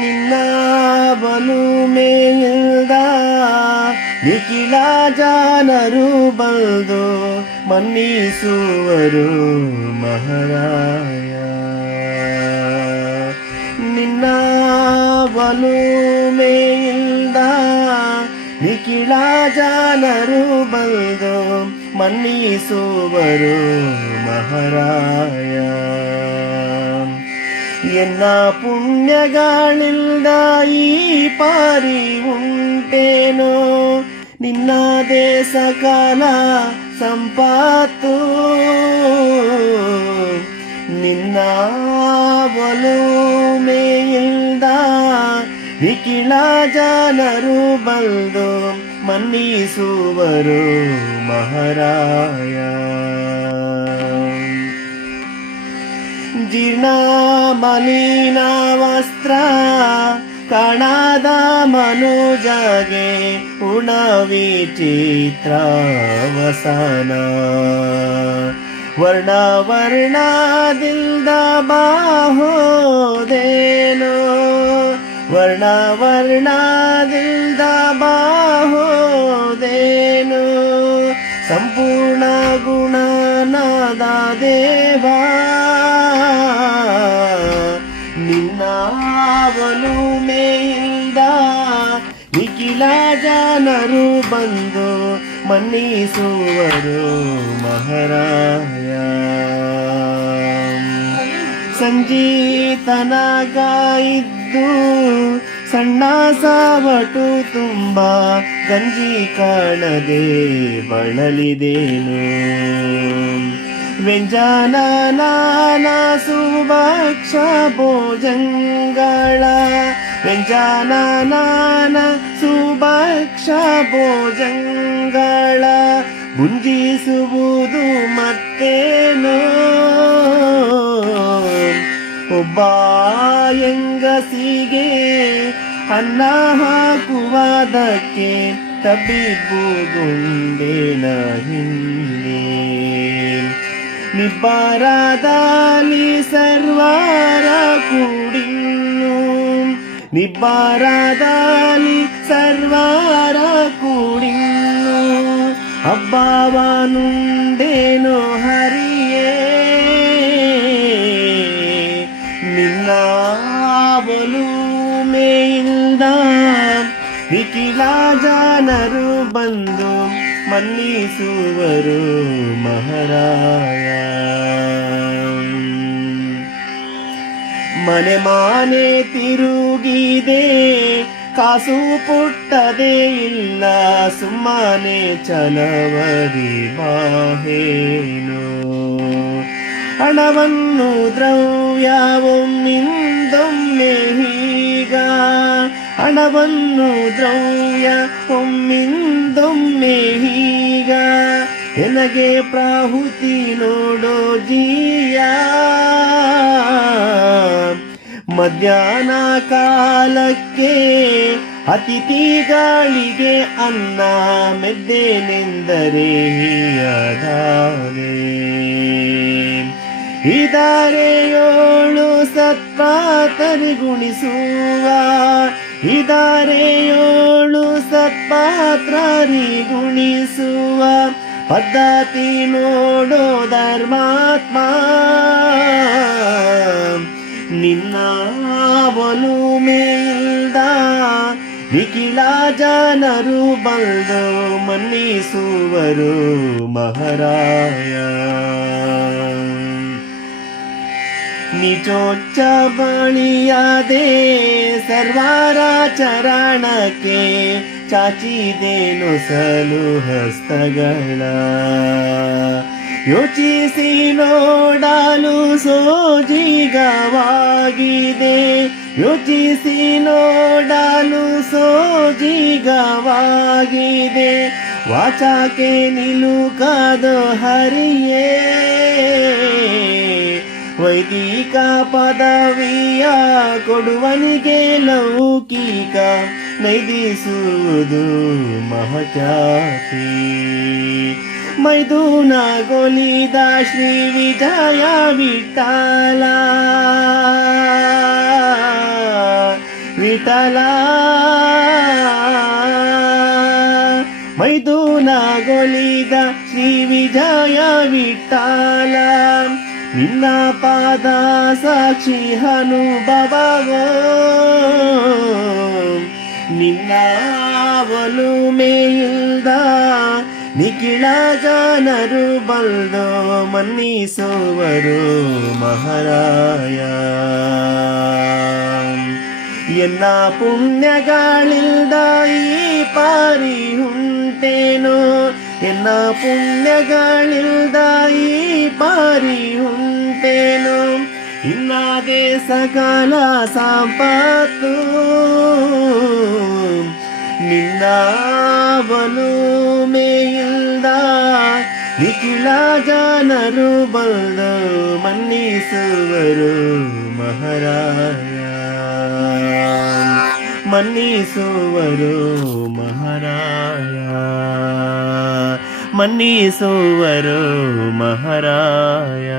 ನಿನ್ನ ಮೇಲ್ದ ನಿಖಿಲ ಜಾನರು ಬಂದು ಮನ್ನಿಸುವರು ಮಹಾರಾಯ. ನಿನ್ನ ಮೇಲ್ದ ನಿಖಿಲ ಜಾನರು ಬಂದು ಮನ್ನಿಸುವರು ಮಹಾರಾಯ. ಈ ಪಾರಿ ಉಂಟೇನೋ? ನಿನ್ನ ದೇಶ ಕಾಲ ಸಂಪಾತು. ನಿನ್ನ ಒಲುಮೆಯಿಂದ ನಿಖಿಳ ಜನರು ಬಂದು ಮನ್ನಿಸುವರು ಮಹಾರಾಯ. ಜೀರ್ಣ ಮಲಿನ ವಸ್ತ್ರ ಕಣದ ಮನುಜಗೆ ಉಣವಿಚಿತ್ರ ವಸನ. ವರ್ಣ ವರ್ಣದಿಂದ ಬಾಹೋದೇನೋ. ವರ್ಣ ವರ್ಣದಿಂದ ಬಾಹೋದೇನೋ. ಸಂಪೂರ್ಣ ಗುಣನಾದ ದೇವಾ ನಿಖಿಲ ಜನರು ಬಂದು ಮನ್ನಿಸುವರು ಮಹಾರಾಯ. ಸಂಜೀತನಗಾಯಿದ್ದು ಸಣ್ಣ ಸಾವಟು ತುಂಬ ಗಂಜಿ ಕಾಣದೆ ಬಳಲಿದೇನು. ವ್ಯಂಜನ ಸುಭಕ್ಷ ಭೋಜಂಗಳ. ವ್ಯಂಜನ ಸುಭಕ್ಷ ಭೋಜಂಗಳ ಗುಂಜಿಸುವುದು ಮತ್ತೇನೋ? ಒಬ್ಬ ಹೆಂಗಸಿಗೆ ಅನ್ನ ಹಾಕುವುದಕ್ಕೆ ತಬ್ಬಿಬ್ಬುಗುಂಡೇನ ಹಿಂದೆ? ನಿಬ್ಬಾರದಲ್ಲಿ ಸರ್ವಾರ ಕೂಡಿನ್ನು ನಿಬ್ಬಾರದಲ್ಲಿ ಸರ್ವಾರ ಕೂಡಿನ್ನು ಹಬ್ಬವನುಂಡೇನೋ ಹರಿಯೇ ನಿನ್ನ ಬಲುಮೆಯಿಂದ ನಿಖಿಲ ಜನರು ಬಂದು ಮನ್ನಿಸುವರು ಮಹಾರಾಯ ಮನೆ ಮಾನೆ ತಿರುಗಿದೆ ಕಾಸು ಪುಟ್ಟದೇ ಇಲ್ಲ, ಸುಮ್ಮನೆ ಚಲವರಿ ಬಾಹೇನು. ಹಣವನ್ನು ದ್ರವ್ಯವೊಮ್ಮಿಂದೊಮ್ಮೆ ಹೀಗ ಹಣವನ್ನು ದ್ರವ್ಯ ಒಮ್ಮಿಂದೊಮ್ಮೆ ಹೀಗ ನನಗೆ ಪ್ರಾಹುತಿ ನೋಡೋ ಜೀಯ ಮಧ್ಯಾಹ್ನ ಕಾಲಕ್ಕೆ ಅತಿಥಿಗಳಿಗೆ ಅನ್ನ ಮೆದ್ದೇನೆಂದರೆ ಹೀಯದಾನೆ. ಇದಾರೆಯೋಳು ಸತ್ಪಾತರಿ ಗುಣಿಸುವ ಇದಾರೆಯೋಳು ಸತ್ಪಾತ್ರ ಗುಣಿಸುವ, ಪದ್ಧತಿ ನೋಡೋ ಧರ್ಮಾತ್ಮ. ನಿನ್ನ ಮೇಲ್ದ ನಿಖಿಲ ಜನರು ಬಂದು ಮನ್ನಿಸುವರು ಮಹಾರಾಯ. ನಿಜೋಚ್ಚ ಬಳಿಯದೆ ಸರ್ವಾರ ಚರಣಕ್ಕೆ ಚಾಚಿದೇನು ಸಲು ಹಸ್ತಗಳ. ಯೋಚಿಸಿ ನೋಡಲು ಸೋಜಿಗವಾಗಿದೆ. ಯೋಚಿಸಿ ನೋಡಲು ಸೋಜಿಗವಾಗಿದೆ. ವಾಚಾಕೆ ನಿಲುಕದು ಹರಿಯೇ. ವೈದಿಕ ಪದವಿಯ ಕೊಡುವನಿಗೆ ಲೌಕಿಕ ನೈದಿಸುವುದು ಮಹಚಾತಿ ಮೈದೂನಗೊಲಿದ ಶ್ರೀ ವಿಜಯ ವಿಠಲ ವಿಠಲ ಮೈದೂನಗೊಲಿದ ಶ್ರೀ ವಿಜಯ ವಿಠಲ ನಿನ್ನ ಪಾದ ಸಾಕ್ಷಿ ಹನುಭವೋ ನಿನ್ನ ಒಲು ಮೇಲ್ದ ನಿಖಿಳ ಜಾನರು ಬಲ್ದೋ ಮನ್ನಿಸುವರು ಮಹಾರಾಯ. ಎಲ್ಲ ಪುಣ್ಯಗಳಿಲ್ದ ಈ ಪಾರಿ ಉಂಟೇನೋ? ಎಲ್ಲ ಪುಣ್ಯಗಳಿಲ್ದ ಈ ಪಾರಿ ಉಂಟೇನೋ? ಇನ್ನಾದೆ ಸಕಾಲ ಸಂಪತ್ತು ನಿನ್ನ ನಿಖಿಳ ಜನರು ಬಂದು ಮನ್ನಿಸುವರು ಮಹಾರಾಯ. ಮನ್ನಿಸುವರು ಮಹಾರಾಯ. ಮನ್ನಿಸುವರು ಮಹಾರಾಯ.